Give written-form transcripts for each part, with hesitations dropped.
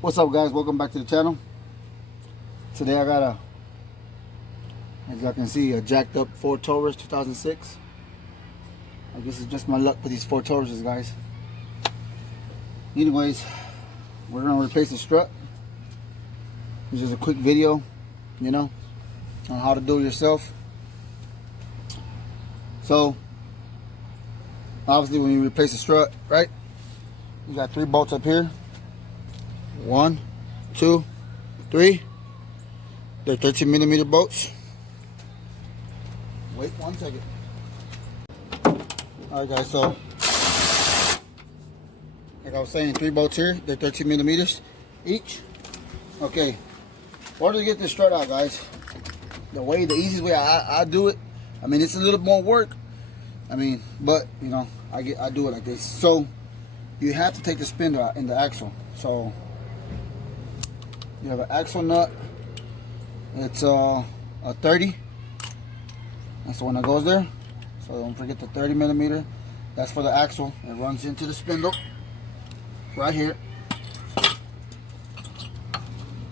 What's up, guys? Welcome back to the channel. Today I got as y'all can see, a jacked up Ford Tayrus 2006. I guess it's just my luck with these Ford Tayruses, guys. Anyways, we're gonna replace the strut. This is a quick video, you know, on how to do it yourself. So, obviously, when you replace the strut, right, you got 3 bolts up here. 1, 2, 3. They're 13mm bolts. Wait 1 second. Alright, guys, so like I was saying, 3 bolts here. They're 13mm each. Okay, in order to get this strut out, guys, the easiest way I do it, I mean, it's a little more work, I mean, but you know, I do it like this. So you have to take the spindle out in the axle. So you have an axle nut. It's a 30. That's the one that goes there. So don't forget the 30mm. That's for the axle. It runs into the spindle right here.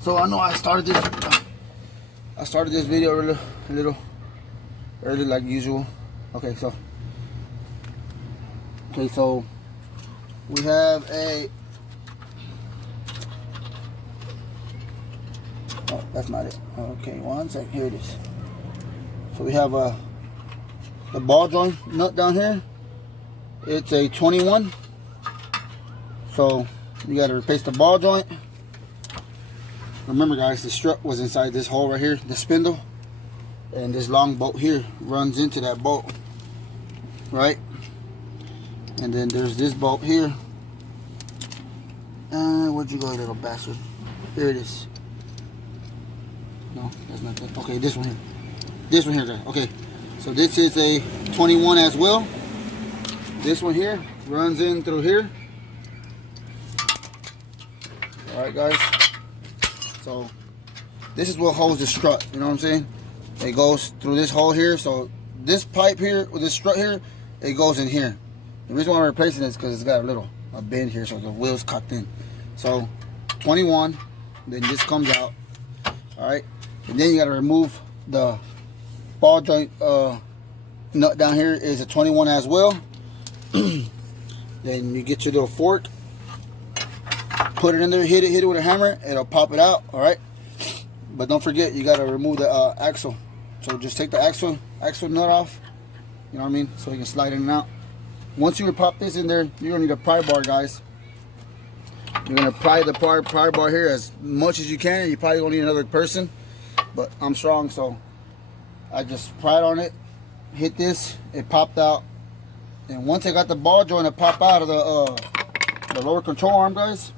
So I know I started this video a little early, like usual. Okay, so we have a. Oh, that's not it. Okay, 1 second. Here it is. So we have the ball joint nut down here. It's a 21. So you got to replace the ball joint. Remember, guys, the strut was inside this hole right here, the spindle, and this long bolt here runs into that bolt, right? And then there's this bolt here. Where'd you go, little bastard? Here it is. No, that's not that. Okay, this one here. This one here, guys. Okay, so this is a 21 as well. This one here runs in through here. Alright, guys. So this is what holds the strut. You know what I'm saying? It goes through this hole here. So this pipe here with this strut here, it goes in here. The reason why I'm replacing it is because it's got a bend here, so the wheel's cocked in. So 21, then this comes out. Alright, and then you got to remove the ball joint nut down here. Is a 21 as well. Then you get your little fork, put it in there, hit it with a hammer, it'll pop it out. Alright, but don't forget, you got to remove the axle. So just take the axle nut off, you know what I mean, so you can slide in and out. Once you pop this in there, you're gonna need a pry bar, guys. You're gonna pry the pry bar here as much as you can. You probably gonna need another person, but I'm strong, so I just pried on it, hit this, it popped out. And once I got the ball joint to pop out of the lower control arm, guys,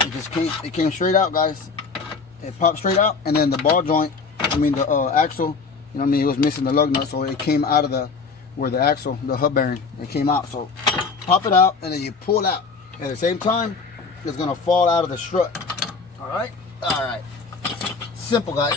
it came straight out, guys. It popped straight out, and then the ball joint, the axle, you know what I mean, it was missing the lug nut, so it came out of where the axle, the hub bearing, it came out. So pop it out, and then you pull out. At the same time, it's gonna fall out of the strut. All right. Simple, guys.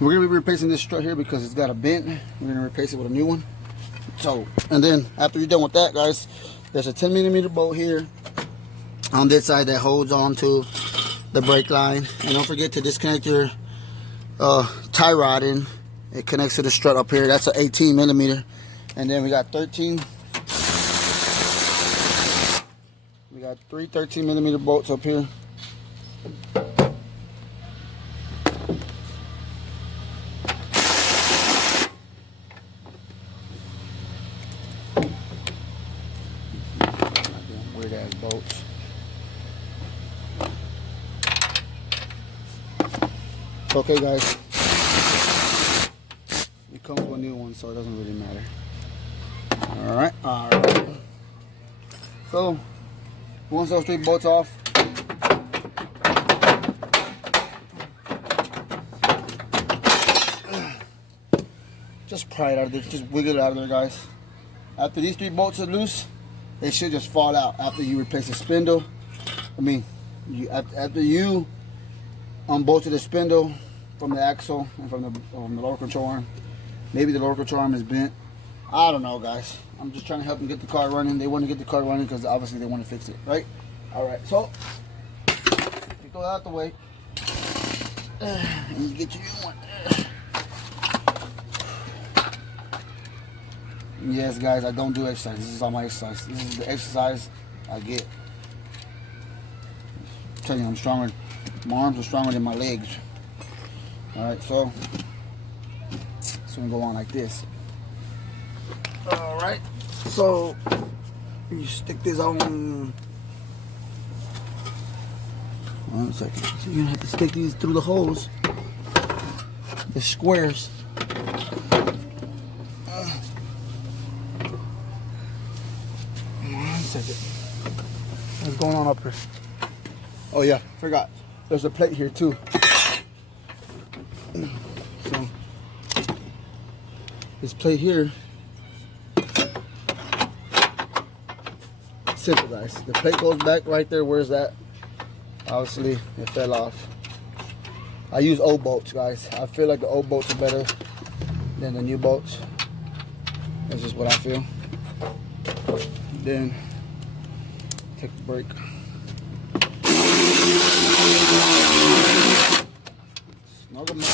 We're gonna be replacing this strut here because it's got a bent. We're gonna replace it with a new one. So, and then after you're done with that, guys, there's a 10mm bolt here on this side that holds on to the brake line. And don't forget to disconnect your tie rod in. It connects to the strut up here. That's an 18mm. And then we got 3 13mm bolts up here. Weird ass bolts. Okay, guys. It comes with a new one, so it doesn't really matter. Alright. So once those 3 bolts off, just pry it out of there, just wiggle it out of there, guys. After these 3 bolts are loose, they should just fall out after you replace the spindle. After you unbolted the spindle from the axle and from the lower control arm. Maybe the lower control arm is bent. I don't know, guys. I'm just trying to help them get the car running. They want to get the car running because obviously they want to fix it, right? All right, so you throw that out the way. And you get your new one. Yes, guys, I don't do exercise. This is all my exercise. This is the exercise I get. I'm telling you, I'm stronger. My arms are stronger than my legs. All right, so it's gonna go on like this. All right, so you stick this on. 1 second. So you're gonna have to stick these through the holes, the squares. 1 second. What's going on up here? Oh yeah, forgot. There's a plate here too. So this plate here, simple guys. The plate goes back right there. Where's that? Obviously it fell off. I use old bolts, guys. I feel like the old bolts are better than the new bolts. That's just what I feel. Then take the brake. Snuggle them.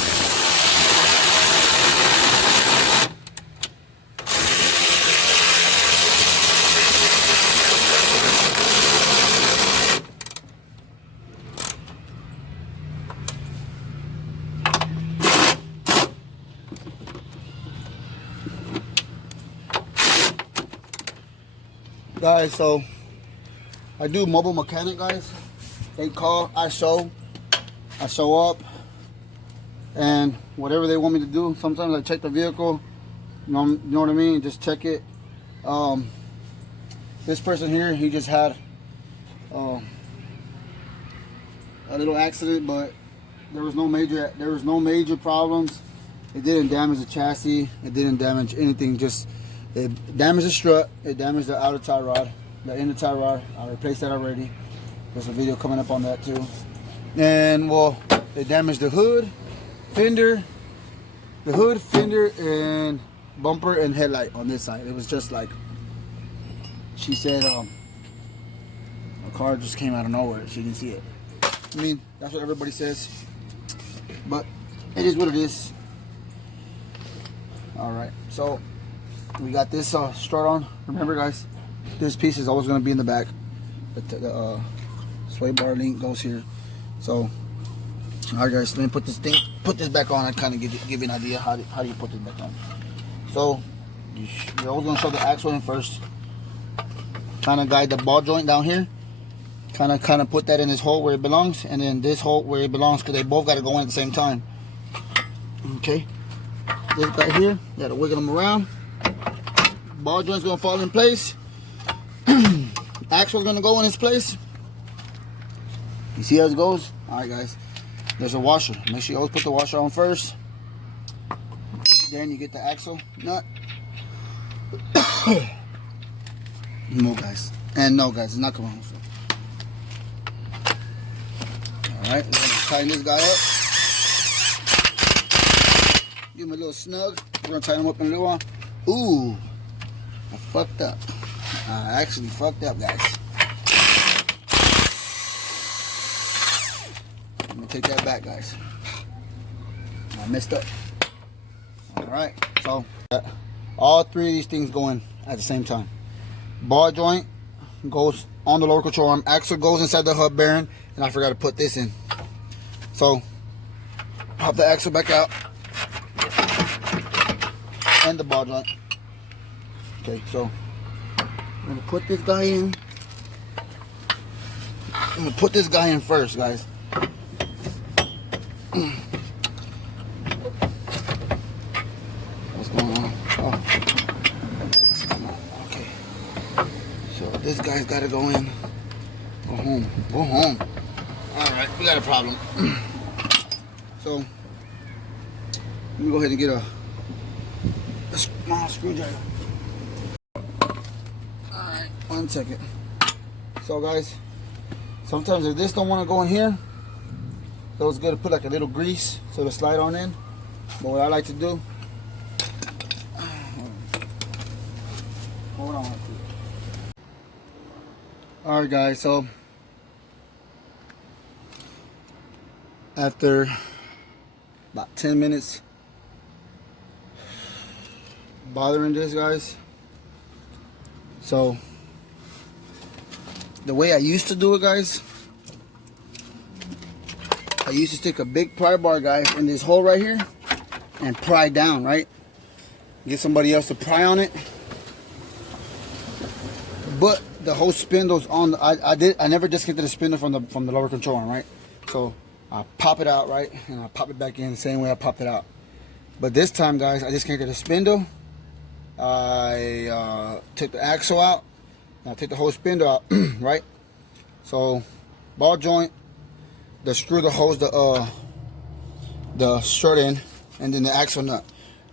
Guys, so I do mobile mechanic, guys. They call, I show up, and whatever they want me to do. Sometimes I check the vehicle, you know what I mean, just check it. This person here, he just had a little accident, but there was no major problems. It didn't damage the chassis, it didn't damage anything, just it damaged the strut, it damaged the outer tie rod, the inner tie rod. I replaced that already. There's a video coming up on that too. And well, it damaged the hood, fender, and bumper and headlight on this side. It was just like, she said, a car just came out of nowhere. She didn't see it. I mean, that's what everybody says, but it is what it is. All right, so we got this strut on. Remember, guys, this piece is always going to be in the back. The sway bar link goes here. So, all right, guys, let me put this back on and kind of give you an idea how do you put this back on. So, you're always going to shove the axle in first. Kind of guide the ball joint down here. Kind of put that in this hole where it belongs, and then this hole where it belongs, because they both got to go in at the same time. Okay. This guy here, you got to wiggle them around. Ball joint's gonna fall in place. Axle's gonna go in its place. You see how it goes? Alright, guys. There's a washer. Make sure you always put the washer on first. Then you get the axle nut. No, guys. And no, guys, it's not coming off. Alright, we're gonna tighten this guy up. Give him a little snug. We're gonna tighten him up in a little while. Ooh. I fucked up. I actually fucked up, guys. Let me take that back, guys. I messed up. Alright, so all three of these things go in at the same time. Ball joint goes on the lower control arm. Axle goes inside the hub bearing, and I forgot to put this in. So, pop the axle back out. And the ball joint. Okay, so I'm gonna put this guy in. I'm gonna put this guy in first, guys. What's going on? Oh, okay. So this guy's gotta go in. Go home. Go home. All right, we got a problem. So let me go ahead and get a small screwdriver. 1 second. So, guys, sometimes if this don't want to go in here, so it's good to put like a little grease so it'll slide on in. But what I like to do, hold Alright guys, so after about 10 minutes bothering this, guys, so the way I used to do it, guys, I used to stick a big pry bar, guys, in this hole right here and pry down, right? Get somebody else to pry on it. But the whole spindle's on the, I never disconnected the spindle from the lower control arm, right? So I pop it out, right, and I pop it back in the same way I popped it out. But this time, guys, I disconnected the spindle. I took the axle out, and I took the whole spindle out, right? So ball joint, the screw that holds the strut in, and then the axle nut.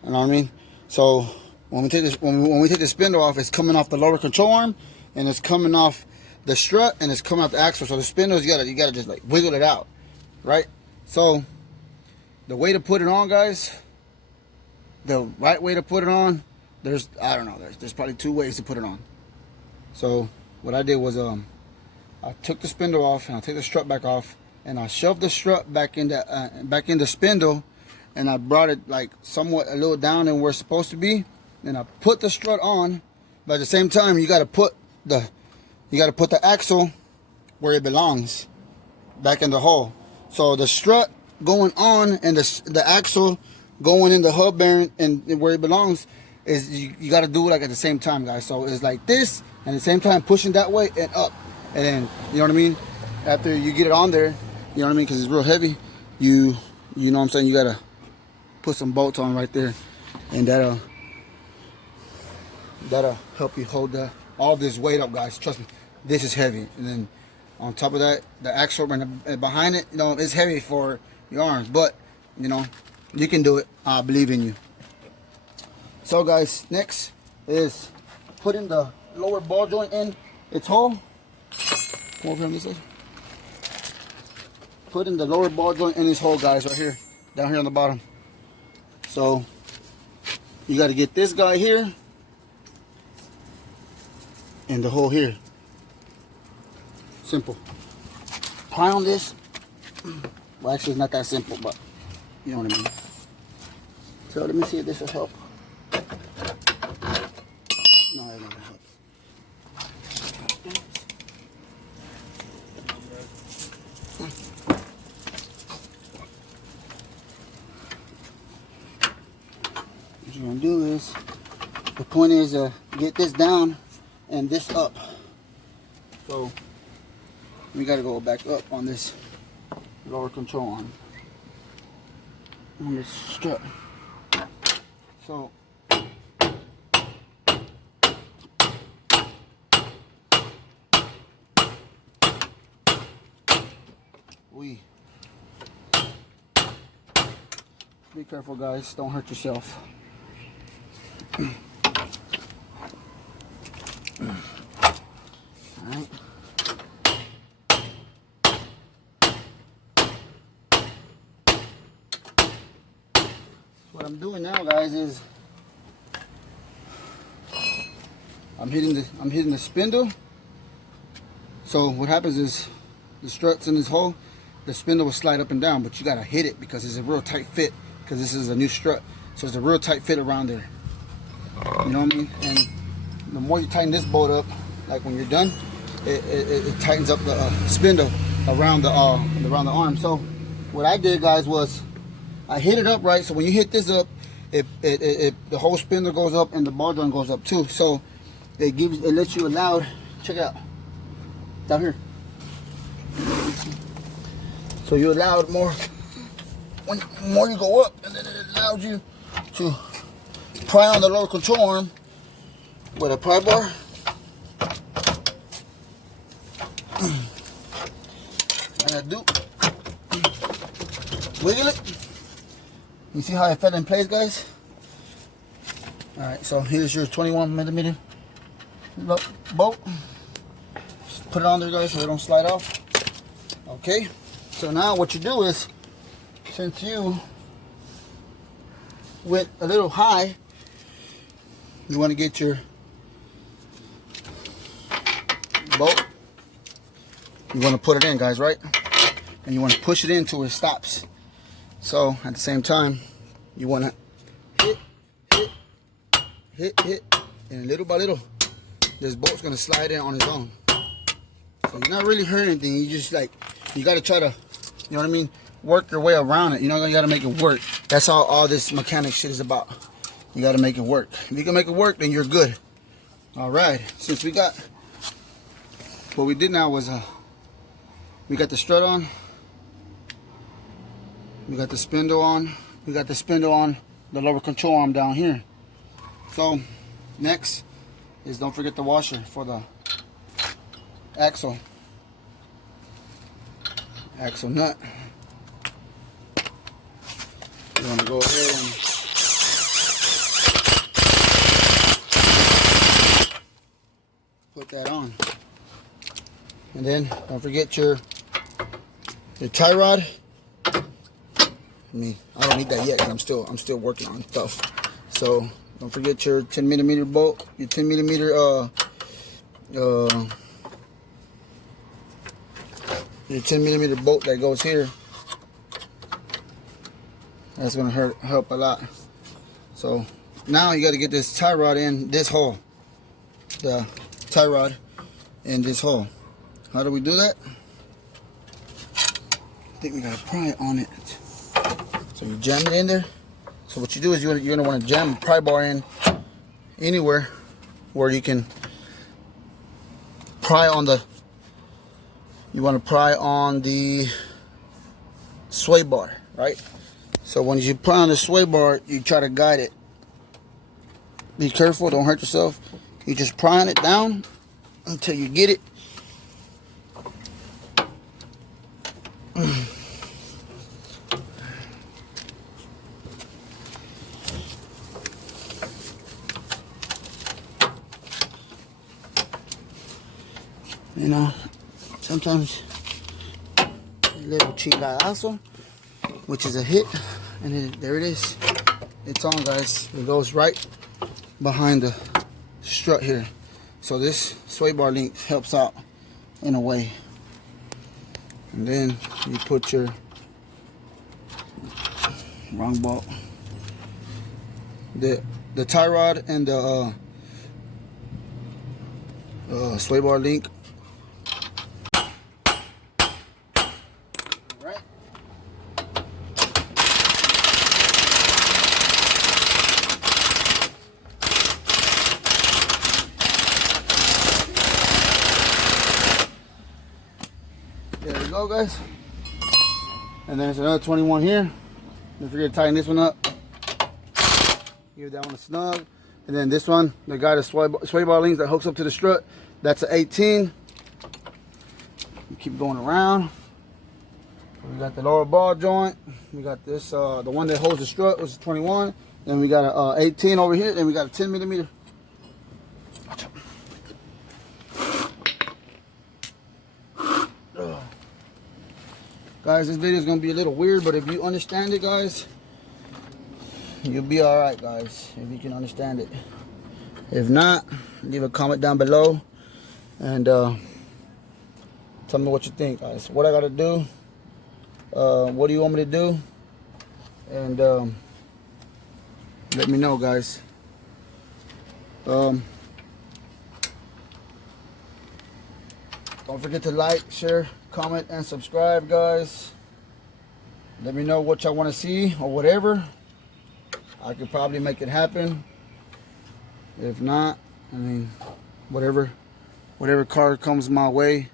You know what I mean? So when we take this, when we take the spindle off, it's coming off the lower control arm, and it's coming off the strut, and it's coming off the axle. So the spindles, you gotta just like wiggle it out, right? So the way to put it on, guys, the right way to put it on, there's, I don't know, there's probably 2 ways to put it on. So what I did was I took the spindle off, and I took the strut back off, and I shoved the strut back in the spindle, and I brought it like somewhat a little down than where it's supposed to be, and I put the strut on. But at the same time, you got to put the axle where it belongs, back in the hole. So the strut going on and the axle going in the hub bearing and where it belongs is, you got to do it like at the same time, guys. So it's like this, and at the same time pushing that way and up, and then, you know what I mean, after you get it on there, you know what I mean, because it's real heavy, you know what I'm saying, you got to put some bolts on right there, and that'll help you hold all this weight up, guys. Trust me, this is heavy. And then on top of that, the axle and behind it, you know, it's heavy for your arms, but you know, you can do it. I believe in you. So guys, next is putting the lower ball joint in its hole. Come over on this side. Putting the lower ball joint in its hole, guys, right here, down here on the bottom. So you got to get this guy here and the hole here. Simple. Pry on this. Well, actually, it's not that simple, but you know what I mean. So let me see if this will help. No, it's not gonna help. What you're gonna do is, the point is get this down and this up. So we got to go back up on this lower control arm, on this strut. So be careful, guys, don't hurt yourself. Alright. What I'm doing now, guys, is I'm hitting the spindle. So what happens is the strut's in this hole, the spindle will slide up and down, but you gotta hit it because it's a real tight fit, because this is a new strut. So it's a real tight fit around there. You know what I mean? And the more you tighten this bolt up, like when you're done, it tightens up the spindle around the arm. So what I did, guys, was I hit it up right. So when you hit this up, the whole spindle goes up and the ball joint goes up too. So it lets you allowed. Check it out down here. So you allowed more. When more you go up, and then it allows you to pry on the lower control arm with a pry bar. And I do wiggle it. You see how it fell in place, guys? Alright, so here's your 21mm bolt. Just put it on there, guys, so it don't slide off. Okay, so now what you do is, since you went a little high, you want to get your bolt you want to put it in, guys, right? And you want to push it in until it stops. So at the same time, you want to hit, and little by little, this bolt's gonna slide in on its own. So you're not really hurting anything. You just like, you gotta try to, you know what I mean, work your way around it. You know, you gotta make it work. That's all this mechanic shit is about. You gotta make it work. If you can make it work, then you're good. All right. Since we got, what we did now was we got the strut on. We got the spindle on. We got the spindle on the lower control arm down here. So next is, don't forget the washer for the axle nut. You want to go ahead and put that on, and then don't forget your tie rod. I mean, I don't need that yet because I'm still working on stuff. So don't forget your 10mm bolt, your 10mm your 10mm bolt that goes here. That's gonna help a lot. So now you got to get this tie rod in this hole. The tie rod in this hole. How do we do that? I think we gotta pry it on it. So you jam it in there. So what you do is you're gonna want to jam a pry bar in anywhere where you can pry on the. You want to pry on the sway bar, right? So when you pry on the sway bar, you try to guide it. Be careful, don't hurt yourself. You just prying it down until you get it. You know, sometimes a little chingadazo, which is a hit, and then there it is. It's on, guys. It goes right behind the strut here. So this sway bar link helps out in a way. And then you put your wrong bolt. The tie rod and the sway bar link. Right. There we go, guys. And then there's another 21 here. Don't forget to tighten this one up. Give that one a snug. And then this one, the guy, the sway bar links that hooks up to the strut, that's an 18. You keep going around. We got the lower ball joint. We got this, the one that holds the strut was 21. Then we got a 18 over here. Then we got a 10mm. Watch out. Guys, this video is going to be a little weird, but if you understand it, guys, you'll be alright, guys, if you can understand it. If not, leave a comment down below and tell me what you think, guys. What I got to do, what do you want me to do, and let me know, guys. Don't forget to like, share, comment, and subscribe, guys. Let me know what y'all want to see or whatever. I could probably make it happen. If not, I mean, whatever car comes my way,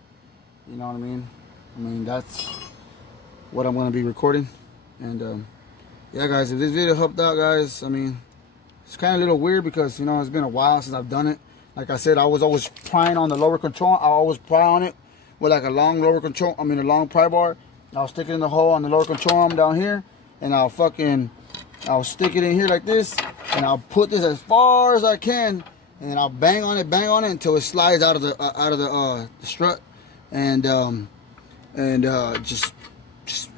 you know what I mean? I mean, that's what I'm going to be recording. And yeah, guys, if this video helped out, guys, I mean, it's kind of a little weird because, you know, it's been a while since I've done it. Like I said, I was always prying on the lower control. I always pry on it with like a long lower control, a long pry bar. I'll stick it in the hole on the lower control arm down here, and I'll stick it in here like this, and I'll put this as far as I can, and then I'll bang on it until it slides out of the strut, and just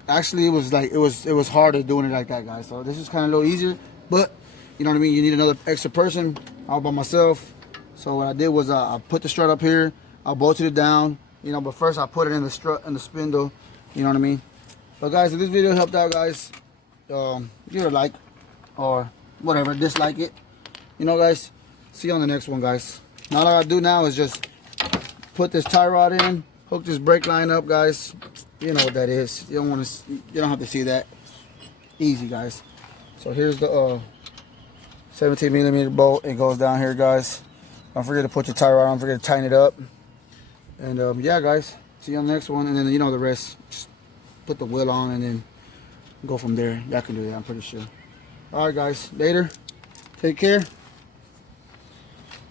actually it was like it was harder doing it like that, guys. So this is kind of a little easier, but you know what I mean. You need another extra person. All by myself. So what I did was I put the strut up here, I bolted it down, You know, but first I put it in the strut and the spindle. You know what I mean? But guys, if this video helped out, guys, give it a like or whatever, dislike it. You know, guys, see you on the next one, guys. Now all I gotta do now is just put this tie rod in, hook this brake line up, guys. You know what that is. You don't want to. You don't have to see that. Easy, guys. So here's the 17mm bolt. It goes down here, guys. Don't forget to put your tie rod on. Don't forget to tighten it up. And yeah, guys. See you on the next one. And then you know the rest. Just put the wheel on and then go from there. Y'all can do that, I'm pretty sure. All right, guys. Later. Take care.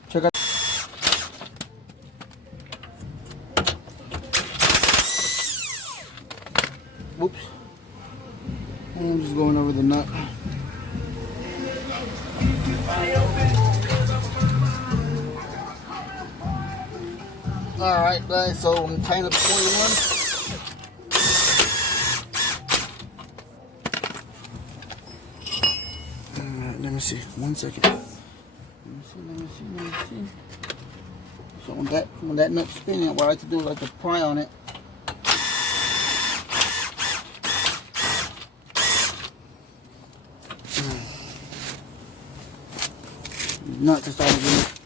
Check out. Whoops. And I'm just going over the nut. Alright, guys, so I'm tying up 21. Alright, let me see. 1 second. Let me see. So when that nut's spinning, what I like to do is like to pry on it. Nuts are starting to